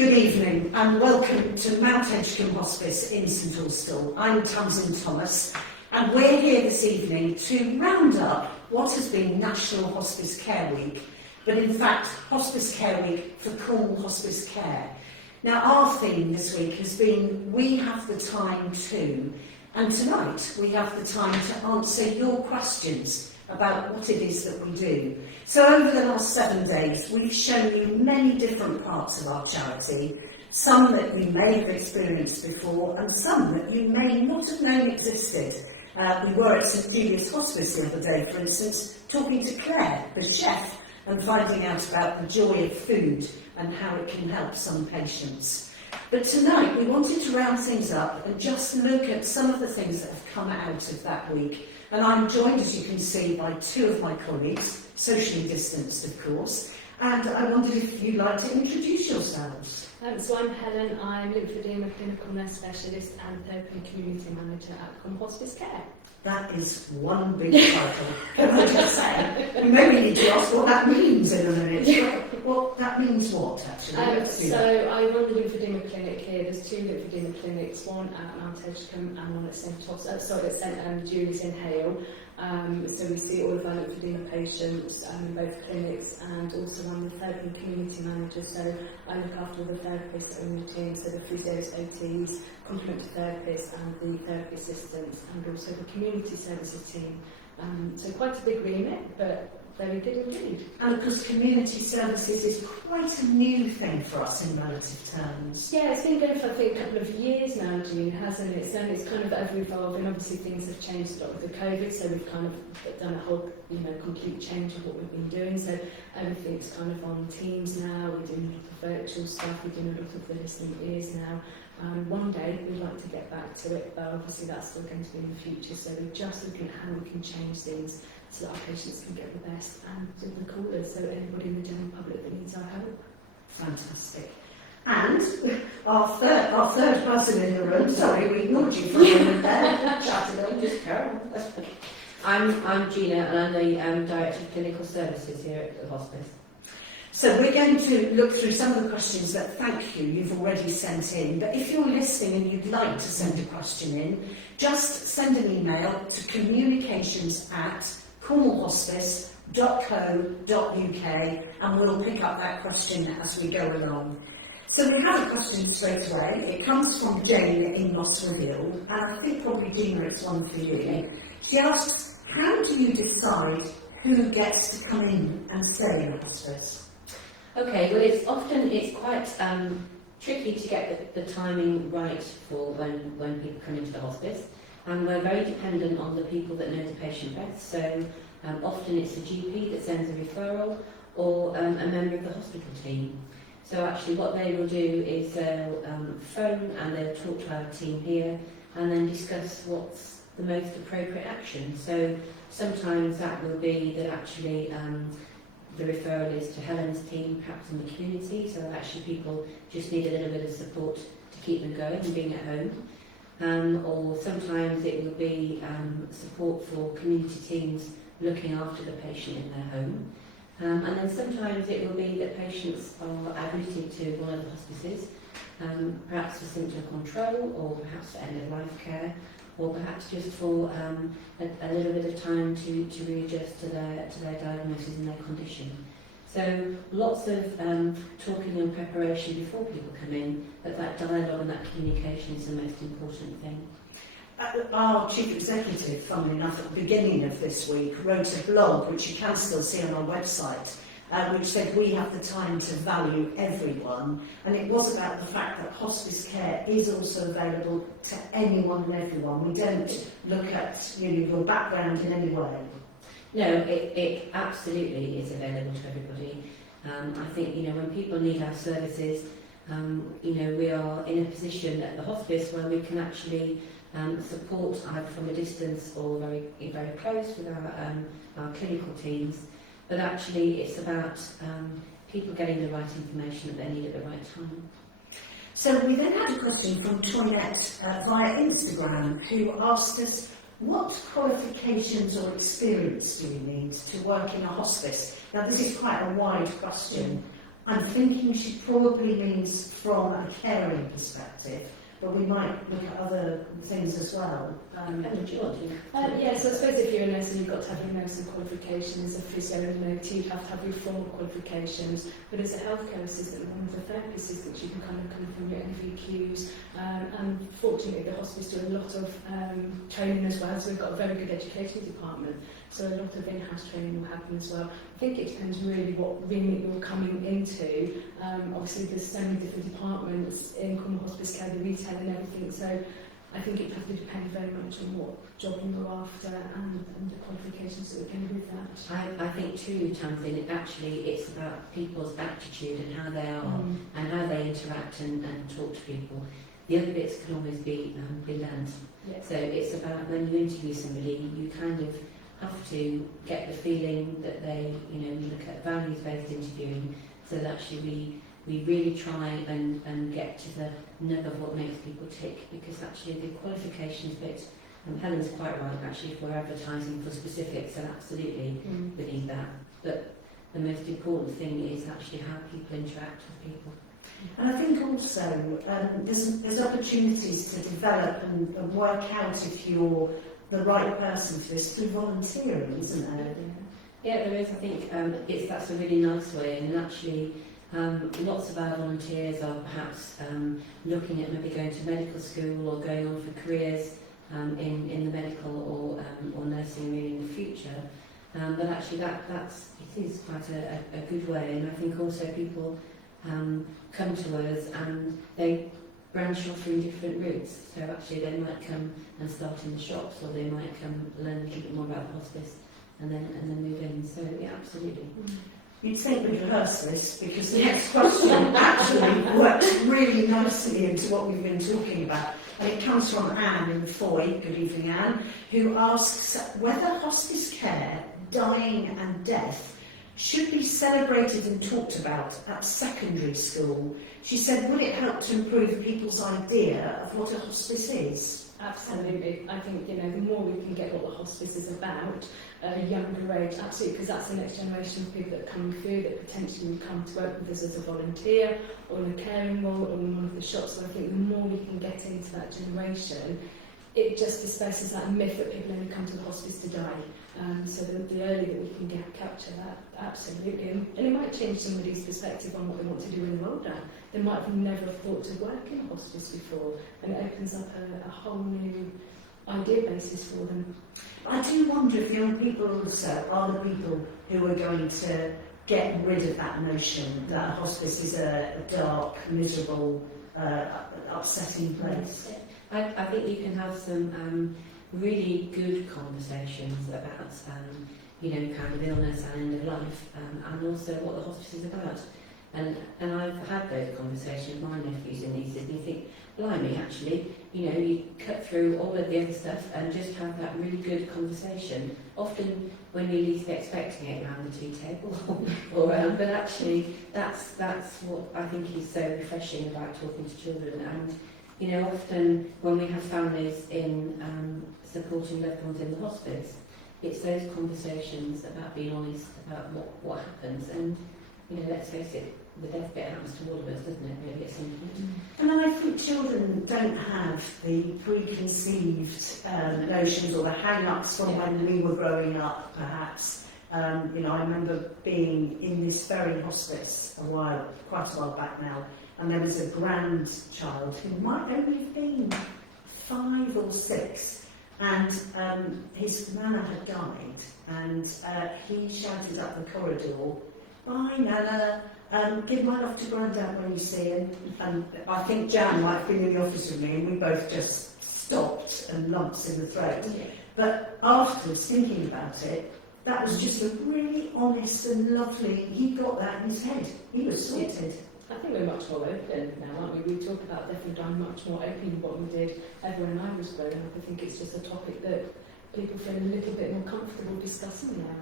Good evening and welcome to Mount Edgecombe Hospice in St Austell. I'm Tamsin and we're here this evening to round up what has been National Hospice Care Week, but in fact Hospice Care Week for Cornwall Hospice Care. Now our theme this week has been We Have the Time Too, and tonight we have the time to answer your questions about what it is that we do. So over the last 7 days, we've shown you many different parts of our charity, some that you may have experienced before and some that you may not have known existed. We were at St Julia's Hospice the other day, for instance, talking to Claire, the chef, and finding out about the joy of food and how it can help some patients. But tonight we wanted to round things up and just look at some of the things that have come out of that week. And I'm joined, as you can see, by two of my colleagues, socially distanced of course, and I wondered if you'd like to introduce yourselves. So I'm Helen, I'm lymphedema clinical nurse specialist and therapy community manager at Cornwall Hospice Care. That is one big title, can I just say? We maybe need to ask what that means in a minute. Well, that means what, actually? So I run the lymphedema clinic here. There's two lymphedema clinics, one at Mount Edgecombe and one at St Julia's in Hale. So we see all of our lymphedema patients in both clinics, and also I'm the therapy community manager, so I look after all the therapists that are in the team, so the physios, OTs, complementary therapists and the therapy assistants, and also the community services team. So quite a big remit, but very good indeed. And of course community services is quite a new thing for us in relative terms. Yeah, it's been going for I think a couple of years now, Gina, hasn't it? So it's kind of ever-evolving. Obviously things have changed a lot with the COVID, so we've kind of done a whole, complete change of what we've been doing. So everything's kind of on Teams now, we're doing a lot of virtual stuff, we're doing a lot of the listening ears now. One day we'd like to get back to it, but obviously that's still going to be in the future, so we're just looking at how we can change things so that our patients can get the best and do the callers, so anybody in the general public that needs our help. Fantastic. And our third person in the room, sorry, we ignored you for a moment there, chatted on, just carry on. I'm Gina and I'm the Director of Clinical Services here at the Hospice. So we're going to look through some of the questions that, thank you, you've already sent in. But if you're listening and you'd like to send a question in, just send an email to communications@cornwallhospice.co.uk and we'll pick up that question as we go along. So we have a question straight away. It comes from Jane in Mossreveal, and I think probably Gina it's one for you. She asks, how do you decide who gets to come in and stay in a hospice? Okay, well it's quite tricky to get the timing right for when people come into the hospice, and we're very dependent on the people that know the patient best, so often it's a GP that sends a referral or a member of the hospital team. So actually what they will do is they'll phone and they'll talk to our team here and then discuss what's the most appropriate action. So sometimes that will be that actually the referral is to Helen's team, perhaps in the community, so actually people just need a little bit of support to keep them going and being at home. Or sometimes it will be support for community teams looking after the patient in their home. And then sometimes it will be that patients are admitted to one of the hospices, perhaps for symptom control, or perhaps for end-of-life care, or perhaps just for a little bit of time to readjust to their diagnosis and their condition. So lots of talking and preparation before people come in, but that dialogue and that communication is the most important thing. Our Chief Executive, funnily enough, at the beginning of this week, wrote a blog, which you can still see on our website, which said we have the time to value everyone, and it was about the fact that hospice care is also available to anyone and everyone. We don't look at your background in any way. No, it absolutely is available to everybody. I think when people need our services, we are in a position at the hospice where we can actually support either from a distance or very very close with our clinical teams. But actually it's about people getting the right information that they need at the right time. So we then had a question from Toinette via Instagram, who asked us, what qualifications or experience do we need to work in a hospice? Now this is quite a wide question. I'm thinking she probably means from a caring perspective, but we might look at other things as well. Helen, do you want to? Yeah, so I suppose if you're a nurse and you've got to have your nursing qualifications, a physio and an OT, you have to have your formal qualifications. But as a healthcare assistant, one of the therapy assistants, you can kind of come from your NVQs. And fortunately, the hospice do a lot of training as well, so we've got a very good education department. So a lot of in-house training will happen as well. I think it depends really what remit you're coming into. Obviously, there's so many different departments in common hospice care, the retail and everything. So I think it has to depend very much on what job you're after and the qualifications that are going with that. I think too, Tamsin, it's about people's attitude and how they are and how they interact and talk to people. The other bits can always be learned. Yeah. So it's about when you interview somebody, you kind of have to get the feeling that they, we look at values-based interviewing, so that actually we really try and get to the nub of what makes people tick, because actually the qualifications bit, Helen's quite right, actually, if we're advertising for specifics, then absolutely we need that. But the most important thing is actually how people interact with people. And I think also there's opportunities to develop and work out if you're the right person for this through volunteering, isn't there? Yeah, there is. I think that's a really nice way, and actually lots of our volunteers are perhaps looking at maybe going to medical school or going on for careers in the medical or nursing really in the future. But actually it is quite a good way, and I think also people come to us and they branch off through different routes. So actually they might come and start in the shops, or they might come learn a little bit more about the hospice and then move in. So yeah, absolutely. You'd think we'd rehearse this, because the next question actually works really nicely into what we've been talking about. And it comes from Anne in the foyer, good evening Anne, who asks whether hospice care, dying and death should be celebrated and talked about at secondary school. She said, would it help to improve people's idea of what a hospice is? Absolutely. I think, the more we can get what the hospice is about at a younger age, absolutely, because that's the next generation of people that are coming through that potentially will come to work with us as a volunteer or in a caring role or in one of the shops. So I think the more we can get into that generation, it just disperses that myth that people only come to the hospice to die. So the earlier that we can capture that, absolutely. And it might change somebody's perspective on what they want to do when they're older. They might have never thought to work in a hospice before, and it opens up a whole new idea basis for them. I do wonder if young people also are the people who are going to get rid of that notion that a hospice is a dark, miserable, upsetting place. I think you can have some really good conversations about kind of illness and end of life, and also what the hospice is about. And I've had those conversations with my nephews and nieces, and you think, blimey, actually, you cut through all of the other stuff and just have that really good conversation. Often when you least expecting it around the tea table, but actually that's what I think is so refreshing about talking to children. And often when we have families in supporting loved ones in the hospice, it's those conversations about being honest about what happens. And let's face it, the death bit happens to all of us, doesn't it, really, at some point? And I think children don't have the preconceived notions or the hang-ups from when we were growing up, perhaps. I remember being in this very hospice quite a while back now, and there was a grandchild who might only have been 5 or 6, and his nana had died, and he shouted up the corridor, "Bye, Nana, give my love to Grandad when you see him." And I think Jan might have been in the office with me, and we both just stopped and lumps in the throat. Yeah. But afterwards, thinking about it, that was just a really honest and lovely, he got that in his head. He was sorted. I think we're much more open now, aren't we? We talk about death and dying much more openly than what we did ever when I was growing up. I think it's just a topic that people feel a little bit more comfortable discussing now.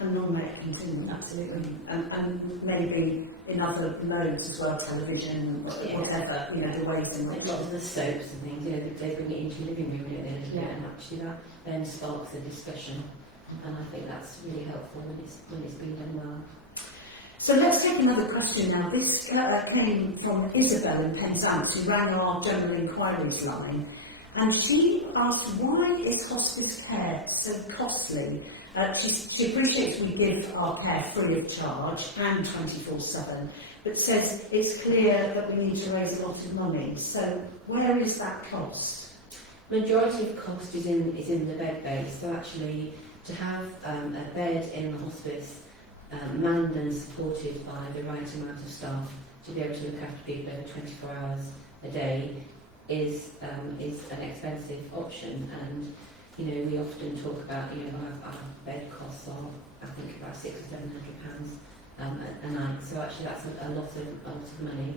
And non-medical didn't. Absolutely. And maybe in other modes as well, television, whatever, the ways in which. Lots of the soaps and things, they bring it into your living room at the end of the day, and actually that then sparks a discussion. And I think that's really helpful when it's been done well. So let's take another question now. This came from Isabel in Penzance, who rang our general inquiries line, and she asked, why is hospice care so costly? She appreciates we give our care free of charge and 24/7, but says it's clear that we need to raise a lot of money. So where is that cost? Majority of cost is in the bed base. So actually, to have a bed in the hospice manned and supported by the right amount of staff to be able to look after people over 24 hours a day is an expensive option. And we often talk about our bed costs are, I think, about £600 or £700 a night. So actually that's a lot of money.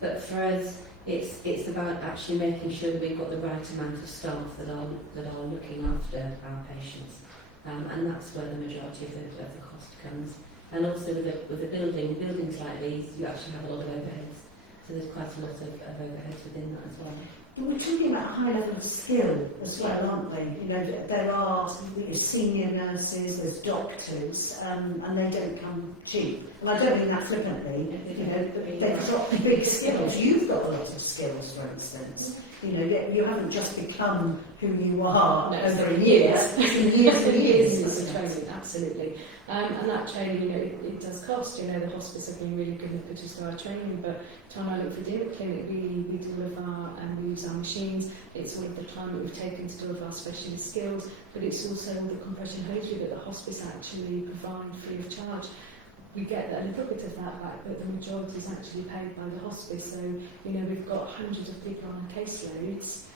But for us, it's about actually making sure that we've got the right amount of staff that are looking after our patients, and that's where the majority of the cost comes. And also with buildings like these, you actually have a lot of overheads, so there's quite a lot of overheads within that as well. But we're talking about a high level of skill as well, aren't they? There are senior nurses, there's doctors, and they don't come cheap. And I don't mean that flippantly. They've got big skills. You've got a lot of skills, for instance. You haven't just become who you are over a year. It's been years and years of training, absolutely. And that training, it does cost. The hospice have been really good at putting us through our training, but time I look for dinner clinic, we do all of our, we use our machines. It's all of the time that we've taken to do all of our specialist skills, but it's also all the compression hosiery that the hospice actually provide free of charge. We get a little bit of that back, but the majority is actually paid by the hospice. So, we've got hundreds of people on our caseloads.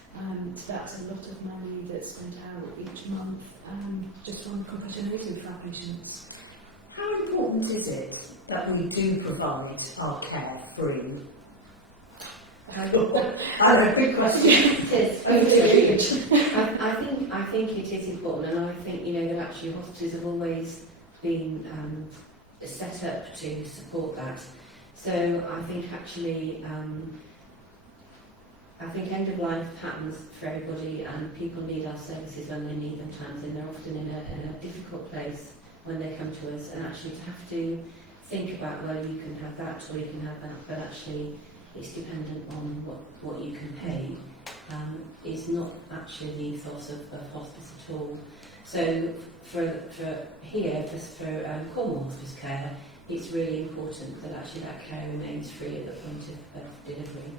So that's a lot of money that's spent out each month just on compression hosiery for our patients. How important is it that we do provide our care free? I have a big question. It is. I think it is important, and I think that actually hospices have always been set up to support that. So I think actually, end of life happens for everybody, and people need our services when they need them. Tamsin, they're often in a difficult place when they come to us, and actually to have to think about, well, you can have that or you can have that, but actually it's dependent on what you can pay. Is not actually the ethos of hospice at all. So for Cornwall hospice care, it's really important that actually that care remains free at the point of delivery.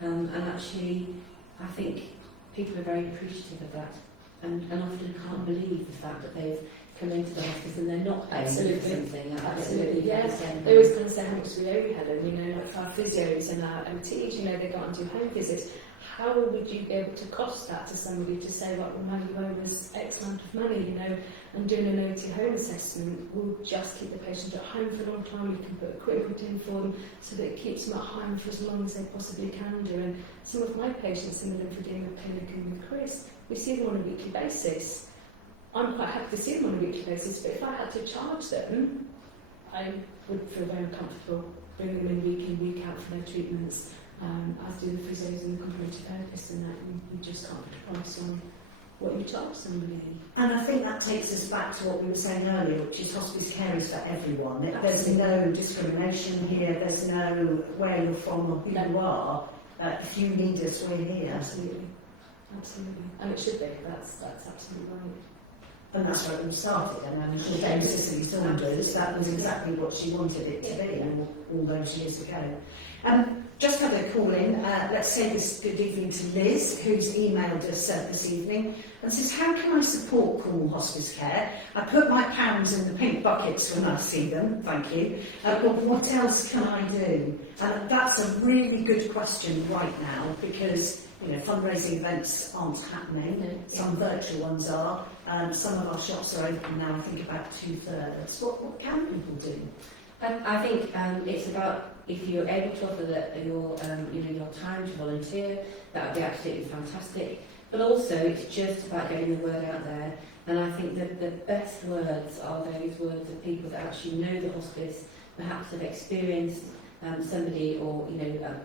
And actually, I think people are very appreciative of that, and often can't believe the fact that they've come into the hospice and they're not paying for something. Absolutely, yes. They always kind of say how much we owe you, Helen. Like for our physios and our OTs, they go out and do home visits. How would you be able to cost that to somebody to say, well, you owe us X amount of money, and doing an OT home assessment will just keep the patient at home for a long time. We can put equipment in for them so that it keeps them at home for as long as they possibly can do. And some of my patients, some of them for doing a clinic and with Chris, we see them on a weekly basis. I'm quite happy to see them on a weekly basis, but if I had to charge them, I would feel very uncomfortable bringing them in week in, week out for their treatments. As do the physios and the complementary therapists, and that you just can't put a price on what you charge somebody. And I think that takes us back to what we were saying earlier, which is hospice care is for everyone. There's no discrimination here, there's no where you're from or who you are. If you need us, we're here. Absolutely. And it should be, that's absolutely right. And that's where we started, and I'm sure Dame Cicely Saunders, that was exactly what she wanted it to be all those years ago. Just had a call in. Let's say this good evening to Liz, who's emailed us this evening and says, how can I support Cornwall Hospice Care? I put my pounds in the pink buckets when I see them, thank you. But what else can I do? And that's a really good question right now, because fundraising events aren't happening. Some virtual ones are. Some of our shops are open now, I think about 2/3. What can people do? I think it's about, if you're able to offer your time to volunteer, that would be absolutely fantastic. But also, it's just about getting the word out there. And I think that the best words are those words of people that actually know the hospice, perhaps have experienced somebody or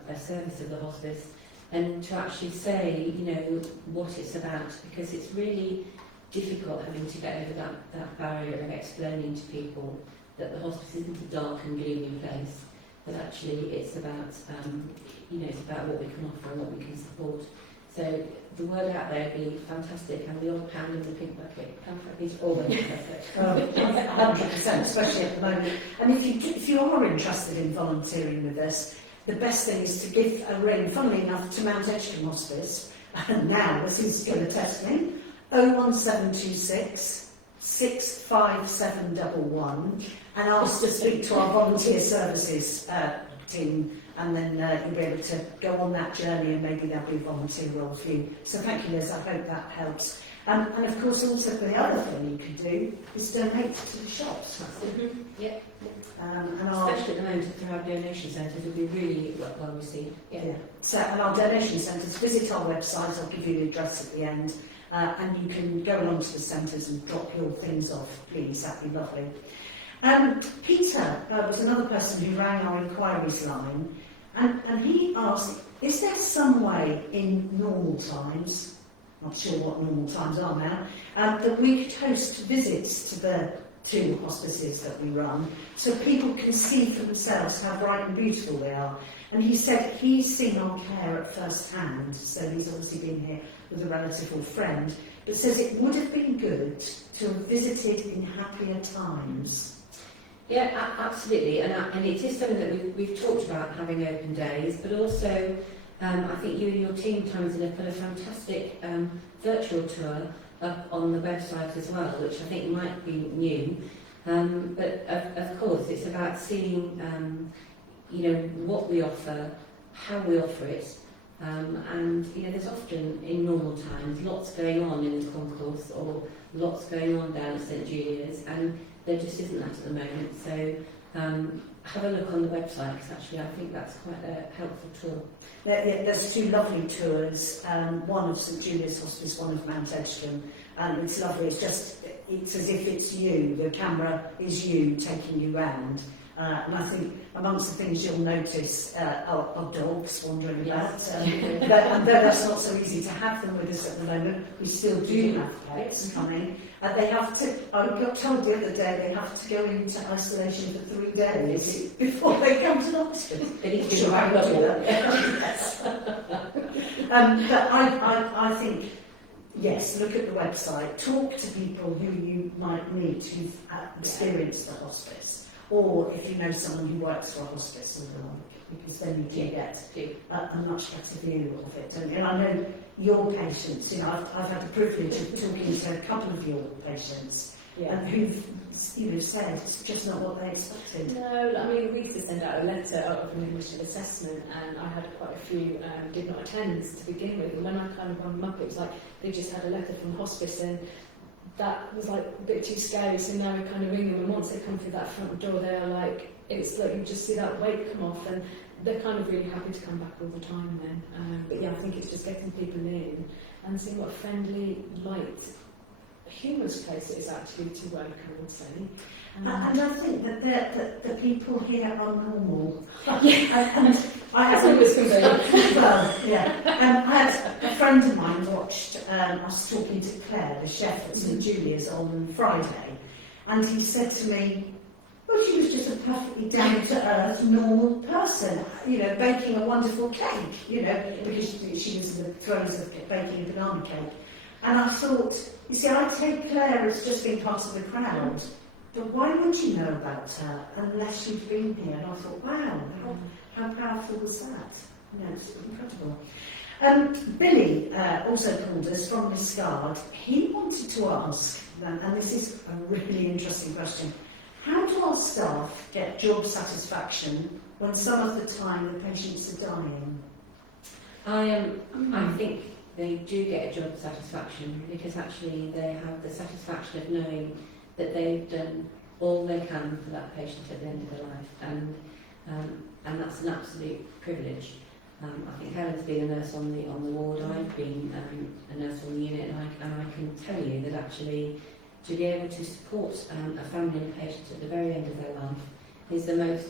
a service of the hospice, and to actually say what it's about, because it's really difficult having to get over that barrier of explaining to people that the hospice isn't a dark and gloomy place, but actually it's about, it's about what we can offer and what we can support. So the word out there would be fantastic, and the odd pound in the pink bucket is always perfect. 100%, especially at the moment. And if you are interested in volunteering with us, the best thing is to give a ring, funnily enough, to Mount Edgecombe Hospice. And now, this is going to test me, 01726 65711, and ask to speak to our volunteer services team, and then you'll be able to go on that journey, and maybe there'll be a volunteer role for you. So thank you, Liz, I hope that helps. And of course, also the other thing you could do is donate to the shops. Mm-hmm. Yep. And Especially at the moment, through our donation centres, would be really well received. Yeah. So, and our donation centres, visit our website, I'll give you the address at the end, and you can go along to the centres and drop your things off, please, that'd be lovely. Peter was another person who rang our inquiries line, and he asked, is there some way in normal times, not sure what normal times are now, that we could host visits to the two hospices that we run, so people can see for themselves how bright and beautiful they are. And he said he's seen our care at first hand, so he's obviously been here with a relative or friend, but says it would have been good to have visited in happier times. Yeah, absolutely, and it is something that we've talked about, having open days, but also I think you and your team, Tamsin, have put a fantastic virtual tour up on the website as well, which I think might be new. But of course, it's about seeing, what we offer, how we offer it, and there's often in normal times lots going on in the concourse or lots going on down at St Julia's, and there just isn't that at the moment. So have a look on the website, because actually I think that's quite a helpful tour. There's two lovely tours, one of St Julia's Hospice, one of Mount Edgecombe, and it's lovely. It's as if it's you, the camera is you taking you round. And I think amongst the things you'll notice are dogs wandering about. But though that's not so easy to have them with us at the moment, we still do have pets coming. They have to, I got told the other day, they have to go into isolation for 3 days before they come to the hospital. They need to Sure, I will do that. Yes. But I think, yes, look at the website, talk to people who you might meet who've experienced the hospice, or if you know someone who works for a hospice or the like, because then you can get a much better view of it. And I know your patients, I've had the privilege of talking to a couple of your patients who've said it's just not what they expected. No, I mean, we used to send out a letter of an initial assessment, and I had quite a few did not attend to begin with, and when I kind of rang them up, it was like they just had a letter from hospice, and that was like a bit too scary, so now we kind of ring them, and once they come through that front door, they're like, it's like you just see that weight come off, and they're kind of really happy to come back all the time then. But yeah, I think it's just getting people in and seeing what a friendly, light, humorous place it is actually to work, I would say. And I think that the people here are normal. Yeah. And I That's always going to be. Well, yeah. I had a friend of mine watched, I was talking to Claire, the chef at St Julia's on Friday, and he said to me, well, she was just a perfectly down-to-earth, normal person, baking a wonderful cake, because she was in the throes of baking a banana cake. And I thought, you see, I take Claire as just being part of the crowd, but why would you know about her unless you've been here? And I thought, wow, how powerful was that? It's incredible. Billy also called us from Liscard. He wanted to ask, and this is a really interesting question, how do our staff get job satisfaction when some of the time the patients are dying? I think they do get a job satisfaction, because actually they have the satisfaction of knowing that they've done all they can for that patient at the end of their life, and that's an absolute privilege. I think Helen's been a nurse on the ward, I've been a nurse on the unit, and I can tell you that actually to be able to support a family and a patient at the very end of their life is the most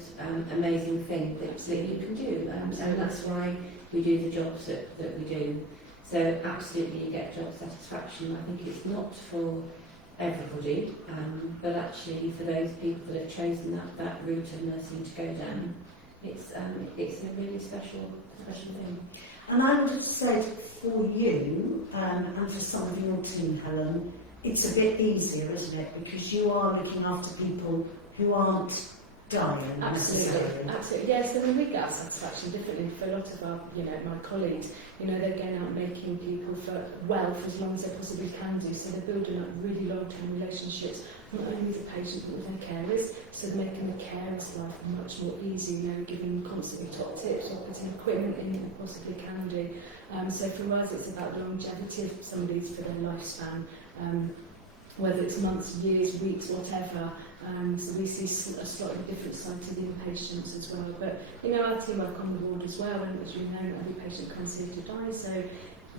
amazing thing that you can do, and that's why we do the jobs that we do. So absolutely you get job satisfaction. I think it's not for everybody, but actually for those people that have chosen that route of nursing to go down, it's a really special thing. And I would have said for you, and for some of your team, Helen, it's a bit easier, isn't it? Because you are looking after people who aren't dying necessarily. Absolutely. Yes, I mean, we get our satisfaction differently for a lot of our, my colleagues. They're going out making people well for as long as they possibly can do. So they're building up really long-term relationships, not only with the patient but with their carers. So they're making the carers' life much more easy. Giving them constantly top tips or putting equipment in that they possibly can do. So for us, it's about the longevity of somebody's for their lifespan. Whether it's months, years, weeks, whatever. So we see a slightly different side to the inpatients as well. But, our team work on the ward as well, and as you know, every patient comes here to die, so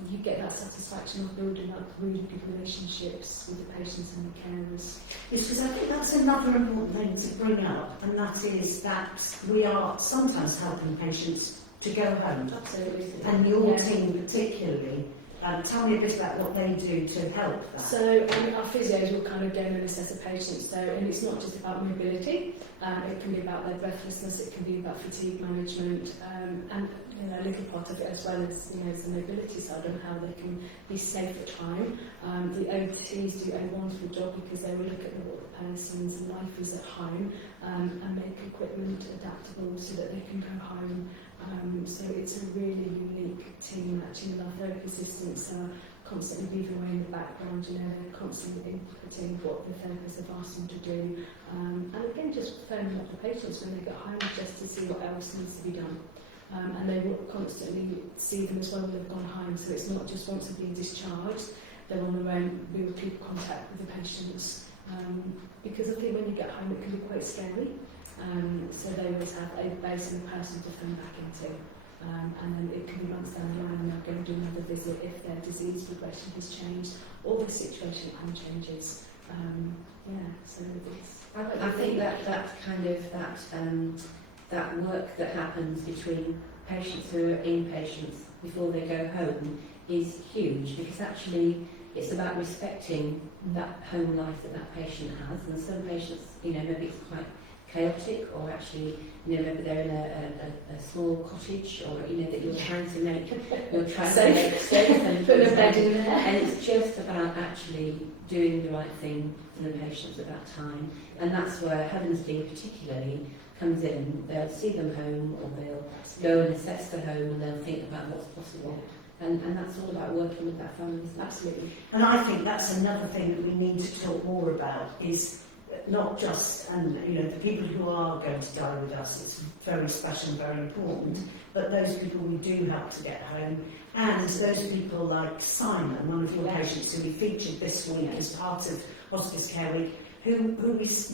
you get that satisfaction of building up really good relationships with the patients and the carers. Yes, because I think that's another important thing to bring up, and that is that we are sometimes helping patients to go home. Absolutely. And your team particularly. Tell me a bit about what they do to help that. So our physios will kind of go and assess a patient. So, and it's not just about mobility. It can be about their breathlessness. It can be about fatigue management, and a little part of it as well as the mobility side and how they can be safe at home. The OTs do a wonderful job because they will look at what the person's life is at home and make equipment adaptable so that they can go home. So it's a really unique team actually. Our therapy assistants are constantly beaving away in the background, they're constantly inputting what the therapists have asked them to do. And again, just phoning up the patients when they get home just to see what else needs to be done. And they will constantly see them as well when they've gone home, so it's not just once they've been discharged, they're on their own, we will keep contact with the patients. Because I think when you get home it can be quite scary. So they always have a base and a person to phone back into. And then it can be months down the line and they'll go and do another visit if their disease progression has changed or the situation at home changes. So it's... I think that work that happens between patients who are inpatients before they go home is huge, because actually it's about respecting that home life that patient has. And some patients, maybe it's quite chaotic, or actually, maybe they're in a small cottage, or that you're trying to make safe and put a bed in there. And it's just about actually doing the right thing for the patients at that time. And that's where Helen's team particularly comes in. They'll see them home, or they'll go and assess the home, and they'll think about what's possible. And that's all about working with that family. Absolutely. And I think that's another thing that we need to talk more about, is not just, the people who are going to die with us, it's very special and very important, but those people we do help to get home, and those people like Simon, one of your patients who we featured this week as part of Hospice Care Week, who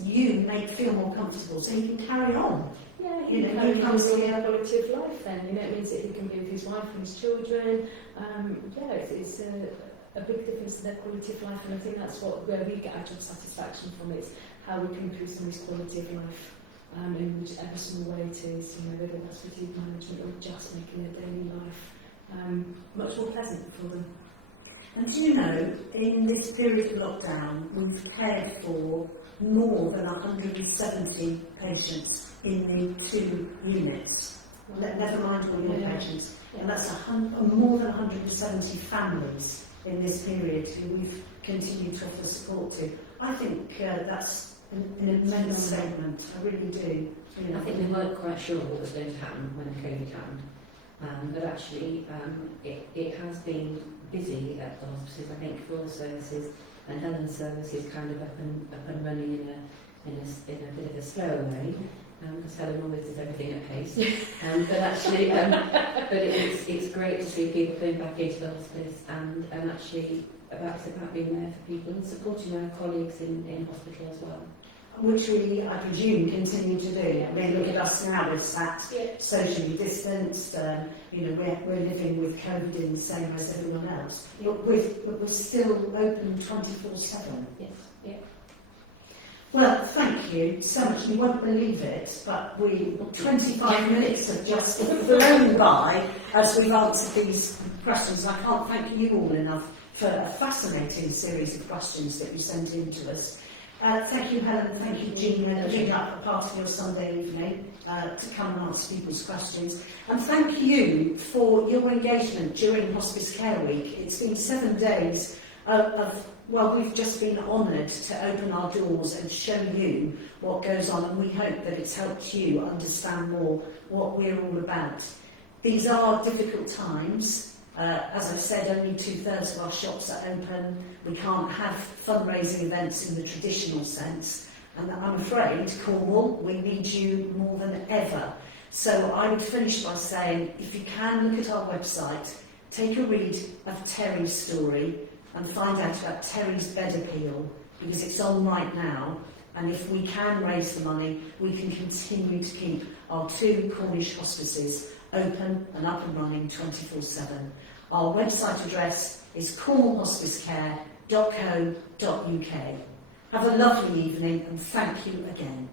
you make feel more comfortable so he can carry on. Yeah, he can comes to a quality of life then. It means that he can be with his wife and his children. It's a big difference to their quality of life, and I think that's where we get our job satisfaction from. It's how we can improve somebody's quality of life in whichever small way it is, whether that's fatigue management or just making their daily life much more pleasant for them. And in this period of lockdown, we've cared for more than 170 patients in the 2 units. Never mind all your patients. And that's more than 170 families in this period who we've continued to offer support to. I think that's an immense statement. I really do. I think we weren't quite sure what was going to happen when COVID happened. But actually, it has been busy at the hospices, I think, for all services, and Helen's service is kind of up and running in a bit of a slower way, because Helen always does everything at pace. But actually, it's great to see people going back into the hospice, and actually it's about being there for people and supporting our colleagues in hospital as well. Which we, I presume, continue to do. I mean, look at us now, we're sat socially distanced, we're living with COVID in the same way as everyone else. But we're still open 24/7. Yes, yeah. Well, thank you so much. You won't believe it, but 25 minutes have just flown by as we've answered these questions. I can't thank you all enough for a fascinating series of questions that you sent in to us. Thank you, Helen. Thank you, Gina, for giving up a part of your Sunday evening to come and answer people's questions. And thank you for your engagement during Hospice Care Week. It's been 7 days well, we've just been honoured to open our doors and show you what goes on, and we hope that it's helped you understand more what we're all about. These are difficult times. As I've said, only 2/3 of our shops are open. We can't have fundraising events in the traditional sense. And I'm afraid, Cornwall, we need you more than ever. So I would finish by saying, if you can, look at our website, take a read of Terry's story and find out about Terry's bed appeal, because it's on right now. And if we can raise the money, we can continue to keep our 2 Cornish hospices open and up and running 24/7. Our website address is cornwallhospicecare.co.uk. Have a lovely evening and thank you again.